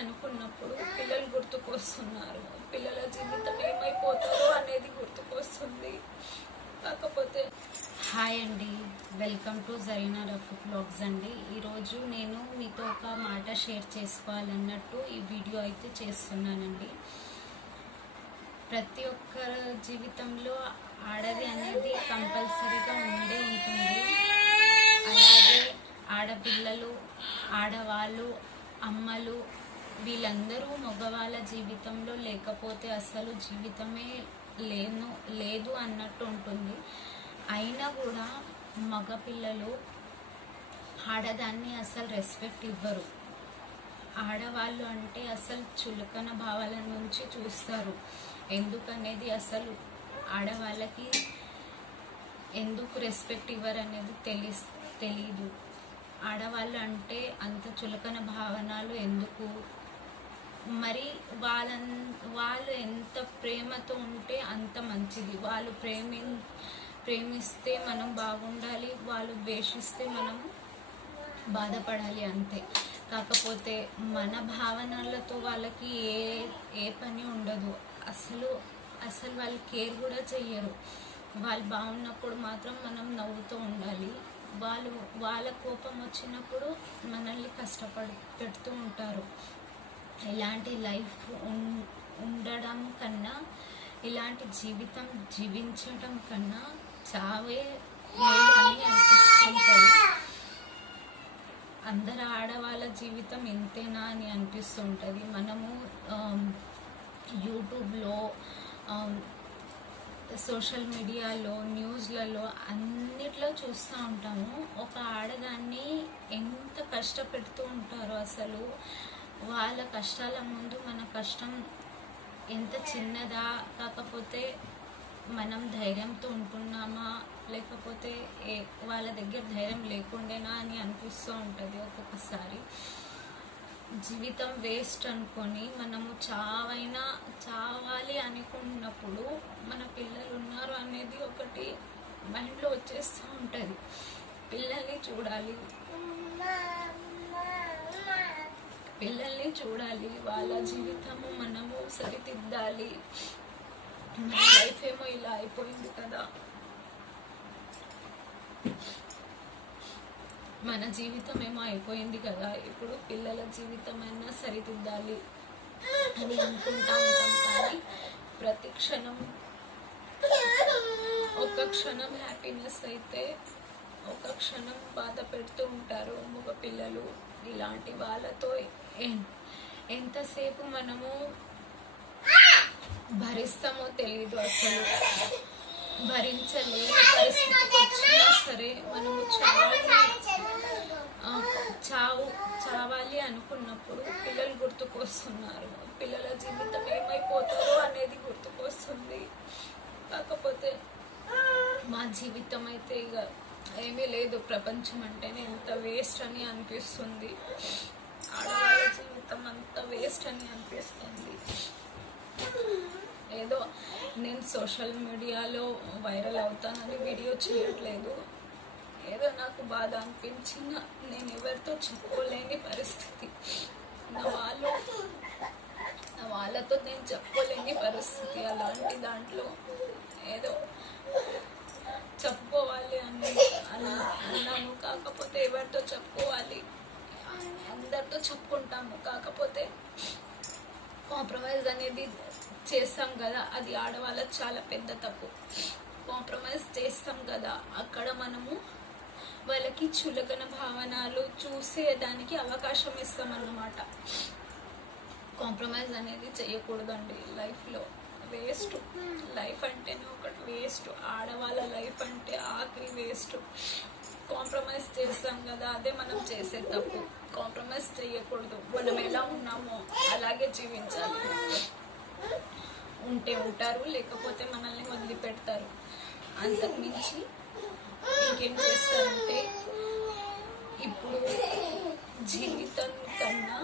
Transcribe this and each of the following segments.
అనుకున్నప్పుడు పిల్లలు గుర్తుకొస్తున్నారు. పిల్లల జీవితం ఏమైపోతారో అనేది గుర్తుకొస్తుంది. కాకపోతే హాయ్ అండి, welcome to Zarina Rafi blogs అండి. ఈరోజు నేను మీతో ఒక మాట షేర్ చేసుకోవాలన్నట్టు ఈ వీడియో అయితే చేస్తున్నానండి. ప్రతి ఒక్కరి జీవితంలో ఆడది అనేది కంపల్సరీగా ఉండే ఉంటుంది. అలాగే ఆడపిల్లలు, ఆడవాళ్ళు, అమ్మలు వీళ్ళందరూ మగవాళ్ళ జీవితంలో లేకపోతే అసలు జీవితమే లేదు అన్నట్టు ఉంటుంది. అయినా కూడా మగపిల్లలు ఆడదాన్ని అసలు రెస్పెక్ట్ ఇవ్వరు. ఆడవాళ్ళు అంటే అసలు చులకన భావాల నుంచి చూస్తారు. ఎందుకనేది అసలు ఆడవాళ్ళకి ఎందుకు రెస్పెక్ట్ ఇవ్వరు అనేది తెలీదు. ఆడవాళ్ళు అంటే అంత చులకన భావనలు ఎందుకు? మరి వాళ్ళు ఎంత ప్రేమతో ఉంటే అంత మంచిది. వాళ్ళు ప్రేమిస్తే మనం బాగుండాలి, వాళ్ళు ద్వేషిస్తే మనం బాధపడాలి అంతే. కాకపోతే మన భావనలతో వాళ్ళకి ఏ పని ఉండదు. అసలు వాళ్ళు కేర్ కూడా చెయ్యరు. వాళ్ళు బాగున్నప్పుడు మాత్రం మనం నవ్వుతూ ఉండాలి. వాళ్ళ కోపం వచ్చినప్పుడు మనల్ని పెడుతూ ఉంటారు. ఇలాంటి లైఫ్ ఉండడం కన్నా, ఇలాంటి జీవితం జీవించడం కన్నా చావే అని అనిపిస్తుంటుంది. అందరు ఆడవాళ్ళ జీవితం ఇంతేనా అని అనిపిస్తుంటుంది. మనము యూట్యూబ్లో, సోషల్ మీడియాలో, న్యూస్లలో అన్నిట్లో చూస్తూ ఉంటాము. ఒక ఆడదాన్ని ఎంత కష్టపెడుతూ ఉంటారో అసలు. వాళ్ళ కష్టాల ముందు మన కష్టం ఎంత చిన్నదా? కాకపోతే మనం ధైర్యంతో ఉంటున్నామా, లేకపోతే వాళ్ళ దగ్గర ధైర్యం లేకుండేనా అని అనిపిస్తూ ఉంటుంది ఒక్కొక్కసారి. జీవితం వేస్ట్ అనుకొని మనము చావాలి అనుకున్నప్పుడు మన పిల్లలు ఉన్నారు అనేది ఒకటి మైండ్లో వచ్చేస్తూ ఉంటుంది. పిల్లల్ని చూడాలి, వాళ్ళ జీవితము మనము సరిదిద్దాలి. మన లైఫ్ ఏమో ఇలా అయిపోయింది కదా, మన జీవితం ఏమో అయిపోయింది కదా, ఇప్పుడు పిల్లల జీవితం అయినా సరిదిద్దాలి అని అనుకుంటా ఉంటాం. కానీ ప్రతి క్షణం ఒక క్షణం హ్యాపీనెస్ అయితే ఒక క్షణం బాధ పెడుతూ ఉంటారు మగ పిల్లలు. ఇలాంటి వాళ్ళతో ఎంతసేపు మనము భరిస్తామో తెలీదు. అసలు భరించలేని పరిస్థితికి వచ్చినా సరే మనము చావాలి అనుకున్నప్పుడు పిల్లలు గుర్తుకొస్తున్నారు. పిల్లల జీవితం ఏమైపోతారో అనేది గుర్తుకొస్తుంది. కాకపోతే మా జీవితం అయితే ఇక ఏమీ లేదు. ప్రపంచం అంటేనే ఎంత వేస్ట్ అని అనిపిస్తుంది. ఆడవాళ్ళ జీవితం అంత వేస్ట్ అని అనిపిస్తుంది. ఏదో నేను సోషల్ మీడియాలో వైరల్ అవుతానని వీడియో చేయట్లేదు. ఏదో నాకు బాధ అనిపించిన నేను ఎవరితో చెప్పుకోలేని పరిస్థితి. నా వాళ్ళతో నేను చెప్పుకోలేని పరిస్థితి. అలాంటి దాంట్లో ఏదో చెప్పుకోవాలి అన్నాను. కాకపోతే ఎవరితో చెప్పుకోవాలి? అందరితో చెప్పుకుంటాము. కాకపోతే కాంప్రమైజ్ అనేది చేస్తాం కదా, అది ఆడవాళ్ళకి చాలా పెద్ద తప్పు. కాంప్రమైజ్ చేస్తాం కదా, అక్కడ మనము వాళ్ళకి చులకన భావనలు చూసేదానికి అవకాశం ఇస్తాం అన్నమాట. కాంప్రమైజ్ అనేది చేయకూడదండి లైఫ్లో. వేస్ట్. లైఫ్ అంటేనే ఒకటి వేస్ట్. ఆడవాళ్ళ లైఫ్ అంటే ఆఖరి వేస్ట్. కాంప్రమైజ్ చేస్తాం కదా, అదే మనం చేసే తప్పు. కాంప్రమైజ్ చేయకూడదు. మనం ఎలా ఉన్నామో అలాగే జీవించాలి. ఉంటే ఉంటారు, లేకపోతే మనల్ని వదిలిపెడతారు. అంతకు మించి ఇంకేం చేస్తారంటే, ఇప్పుడు జీవితం కన్నా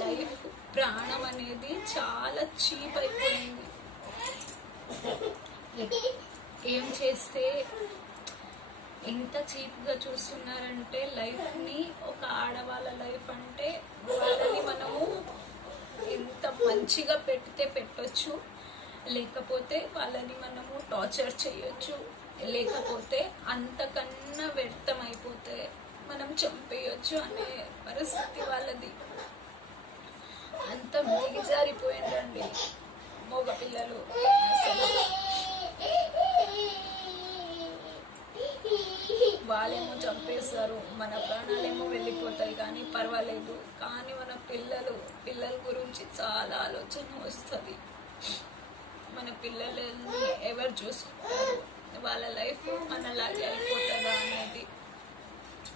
లైఫ్, ప్రాణం అనేది చాలా చీప్ అయిపోయింది. ఏం చేస్తే ఎంత చీప్గా చూస్తున్నారంటే లైఫ్ని. ఒక ఆడవాళ్ళ లైఫ్ అంటే వాళ్ళని మనము మంచిగా పెడితే పెట్టొచ్చు, లేకపోతే వాళ్ళని మనము టార్చర్ చేయొచ్చు, లేకపోతే అంతకన్నా వ్యర్థం అయిపోతే మనం చంపేయొచ్చు అనే పరిస్థితి వాళ్ళది. అంత దిగజారిపోయిందండి మగ పిల్లలు. అసలు వాళ్ళేమో చంపేస్తారు, మన ప్రాణాలేమో వెళ్ళిపోతాయి, కానీ పర్వాలేదు. కానీ మన పిల్లల గురించి చాలా ఆలోచన వస్తుంది. మన పిల్లలని ఎవరు చూసుకుంటారు, వాళ్ళ లైఫ్ మనలాగే అయిపోతుందా అనేది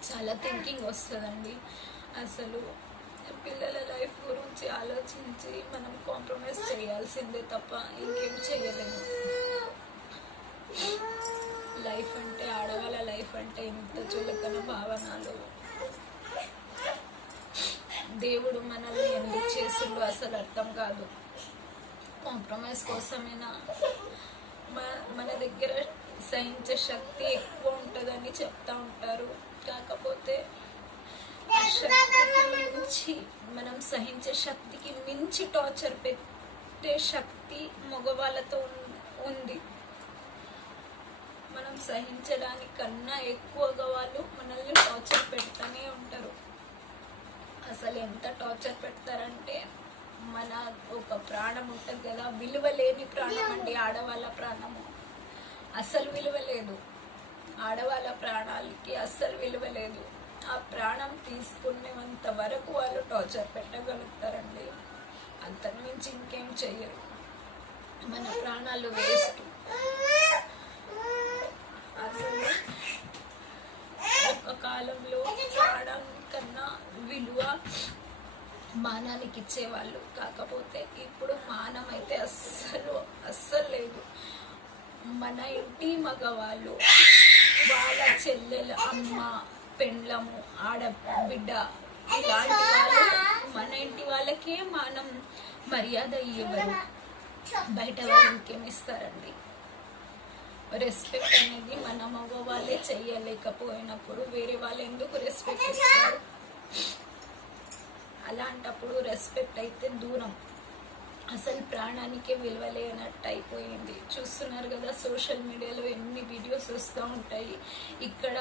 చాలా థింకింగ్ వస్తుందండి. అసలు పిల్లల లైఫ్ గురించి ఆలోచించి మనం కాంప్రమైజ్ చేయాల్సిందే తప్ప ఇంకేం చేయలేము. లైఫ్ అంటే, ఆడవాళ్ళ లైఫ్ అంటే ఇంత చులకన భావనలు. దేవుడు మనల్ని ఎందుకు చేసిండో అసలు అర్థం కాదు. కాంప్రమైజ్ కోసమేనా? మన దగ్గర సహించే శక్తి ఎక్కువ ఉంటుందని చెప్తా ఉంటారు, కాకపోతే ఆ శక్తికి మించి, మనం సహించే శక్తికి మించి టార్చర్ పెట్టే శక్తి మగవాళ్ళతో ఉంది. మనం సహించడానికన్నా ఎక్కువగా వాళ్ళు మనల్ని టార్చర్ పెడతానే ఉంటారు. అసలు ఎంత టార్చర్ పెడతారంటే, మన ఒక ప్రాణం ఉంటుంది కదా, విలువలేని ప్రాణం అండి ఆడవాళ్ళ ప్రాణము. అస్సలు విలువ లేదు, ఆడవాళ్ళ ప్రాణాలకి అస్సలు విలువ లేదు. ఆ ప్రాణం తీసుకునేంత వరకు వాళ్ళు టార్చర్ పెట్టగలుగుతారండి, అంతకుమించి ఇంకేం చెయ్యరు. మన ప్రాణాలు వేస్ట్. అసలు ఒక కాలంలో ప్రాణం కన్నా విలువ మానానికి ఇచ్చేవాళ్ళు, కాకపోతే ఇప్పుడు మానం అయితే అస్సలు లేదు. మన ఇంటి మగవాళ్ళు వాళ్ళ చెల్లెలు, అమ్మ, పెండ్లము, ఆడబిడ్డ ఇలాంటి వాళ్ళు మన ఇంటి వాళ్ళకే మానం మర్యాద ఇవ్వరు, బయట వాళ్ళు ఇంకేమిస్తారండి? రెస్పెక్ట్ అనేది మన మగవాళ్ళే చెయ్యలేకపోయినప్పుడు వేరే వాళ్ళు ఎందుకు రెస్పెక్ట్ ఇస్తారు? అలాంటప్పుడు రెస్పెక్ట్ అయితే దూరం, అసలు ప్రాణానికే విలువలేనట్టు అయిపోయింది. చూస్తున్నారు కదా సోషల్ మీడియాలో ఎన్ని వీడియోస్ వస్తూ ఉంటాయి. ఇక్కడ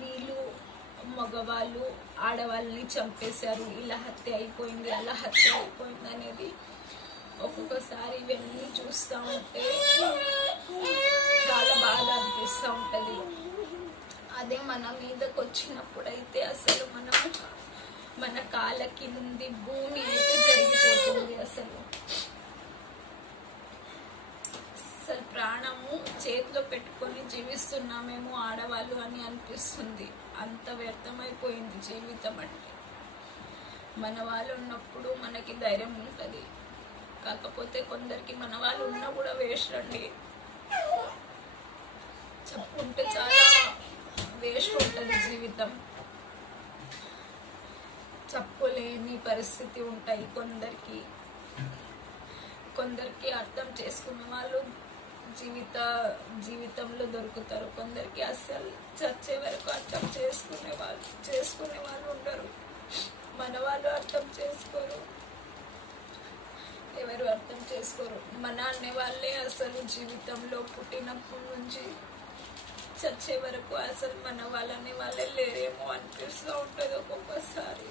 వీళ్ళు మగవాళ్ళు ఆడవాళ్ళని చంపేశారు, ఇలా హత్య అయిపోయింది, అలా హత్య అయిపోయింది అనేది ఒక్కొక్కసారి ఇవన్నీ చూస్తూ ఉంటే చాలా బాగా అనిపిస్తూ ఉంటుంది. అదే మన మీదకి వచ్చినప్పుడైతే అసలు మన కాళ్ళ కింది భూమి అయితే జరిగిపోతుంది. అసలు ప్రాణము చేతిలో పెట్టుకొని జీవిస్తున్నామేమో ఆడవాళ్ళు అని అనిపిస్తుంది. అంత వ్యర్థమైపోయింది జీవితం అంటే. మన వాళ్ళు ఉన్నప్పుడు మనకి ధైర్యం ఉంటుంది, కాకపోతే కొందరికి మన వాళ్ళు ఉన్నా కూడా వేస్ట్ అండి. చెప్పుకుంటే చాలా వేస్ట్ ఉంటుంది జీవితం. చెప్పులేని పరిస్థితి ఉంటాయి కొందరికి అర్థం చేసుకున్న వాళ్ళు జీవితంలో దొరుకుతారు, కొందరికి అస్సలు చచ్చే వరకు అర్థం చేసుకునే వాళ్ళు ఉండరు. మన వాళ్ళు అర్థం చేసుకోరు, ఎవరు అర్థం చేసుకోరు. మన అనే వాళ్ళే అసలు జీవితంలో పుట్టినప్పటి నుంచి చచ్చే వరకు అసలు మన వాళ్ళని వాళ్ళే లేరేమో అనిపిస్తూ ఉంటుంది ఒక్కొక్కసారి.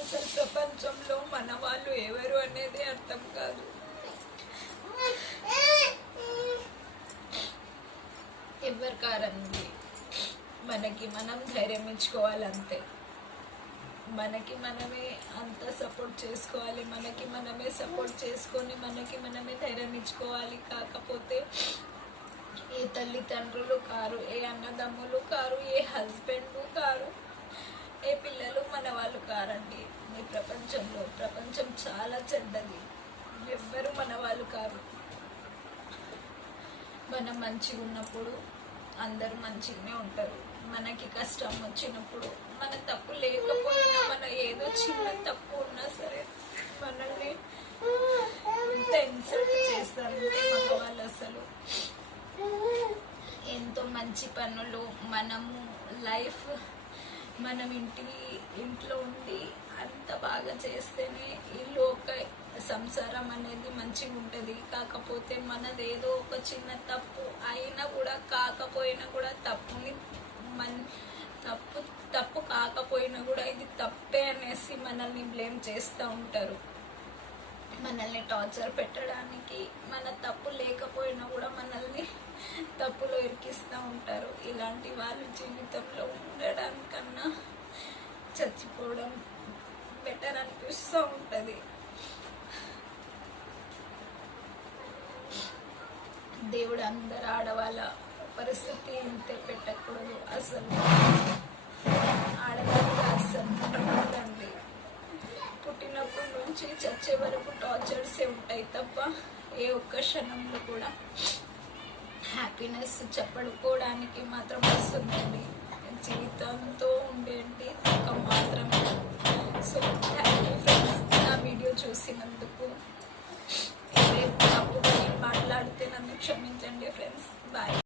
అసలు ప్రపంచంలో మన వాళ్ళు ఎవరు అనేది అర్థం కాదు. ఎవరు కారండి, మనకి మనం ధైర్యం ఇచ్చుకోవాలంతే. మనకి మనమే అంత సపోర్ట్ చేసుకోవాలి, మనకి మనమే సపోర్ట్ చేసుకొని మనకి మనమే ధైర్యం ఇచ్చుకోవాలి. కాకపోతే ఏ తల్లిదండ్రులు కారు, ఏ అన్నదమ్ములు కారు, ఏ హస్బెండ్ కారు, ఏ పిల్లలు మన వాళ్ళు కారండి. ఈ ప్రపంచం చాలా చెడ్డది, ఎవ్వరు మన వాళ్ళు కారు. మనం మంచిగా ఉన్నప్పుడు అందరూ మంచిగానే ఉంటారు. మనకి కష్టం వచ్చినప్పుడు, మన తప్పు లేకపోయినా, మన ఏదో చిన్న తప్పు ఉన్నా సరే మనల్ని ఎంత ఇన్సల్ట్ చేస్తారంటే మగవాళ్ళు అసలు ఎంతో మంచి పనులు మనము లైఫ్ మనం ఇంట్లో ఉండి అంత బాగా చేస్తేనే ఈ లోక సంసారం అనేది మంచిగా ఉంటుంది. కాకపోతే మనదేదో ఒక చిన్న తప్పు అయినా కూడా కాకపోయినా కూడా తప్పు కాకపోయినా కూడా ఇది తప్పే అనేసి మనల్ని బ్లేమ్ చేస్తూ ఉంటారు. మనల్ని టార్చర్ పెట్టడానికి, మన తప్పు లేకపోయినా కూడా మనల్ని తప్పులో ఇరికిస్తూ ఉంటారు. ఇలాంటి వాళ్ళు జీవితంలో ఉండడానికన్నా చచ్చిపోవడం బెటర్ అనిపిస్తూ ఉంటుంది. దేవుడు అందరు ఆడవాళ్ళ పరిస్థితి ఇంతే పెట్టకూడదు. అసలు ఆడవాళ్ళకి అసలు ఉండదండి. పుట్టినప్పటి నుంచి చచ్చే వరకు టార్చర్సే ఉంటాయి తప్ప ఏ ఒక్క క్షణంలో కూడా హ్యాపీనెస్ చెప్పడుకోవడానికి మాత్రం వస్తుందండి. జీవితంతో ఉండేది ఒక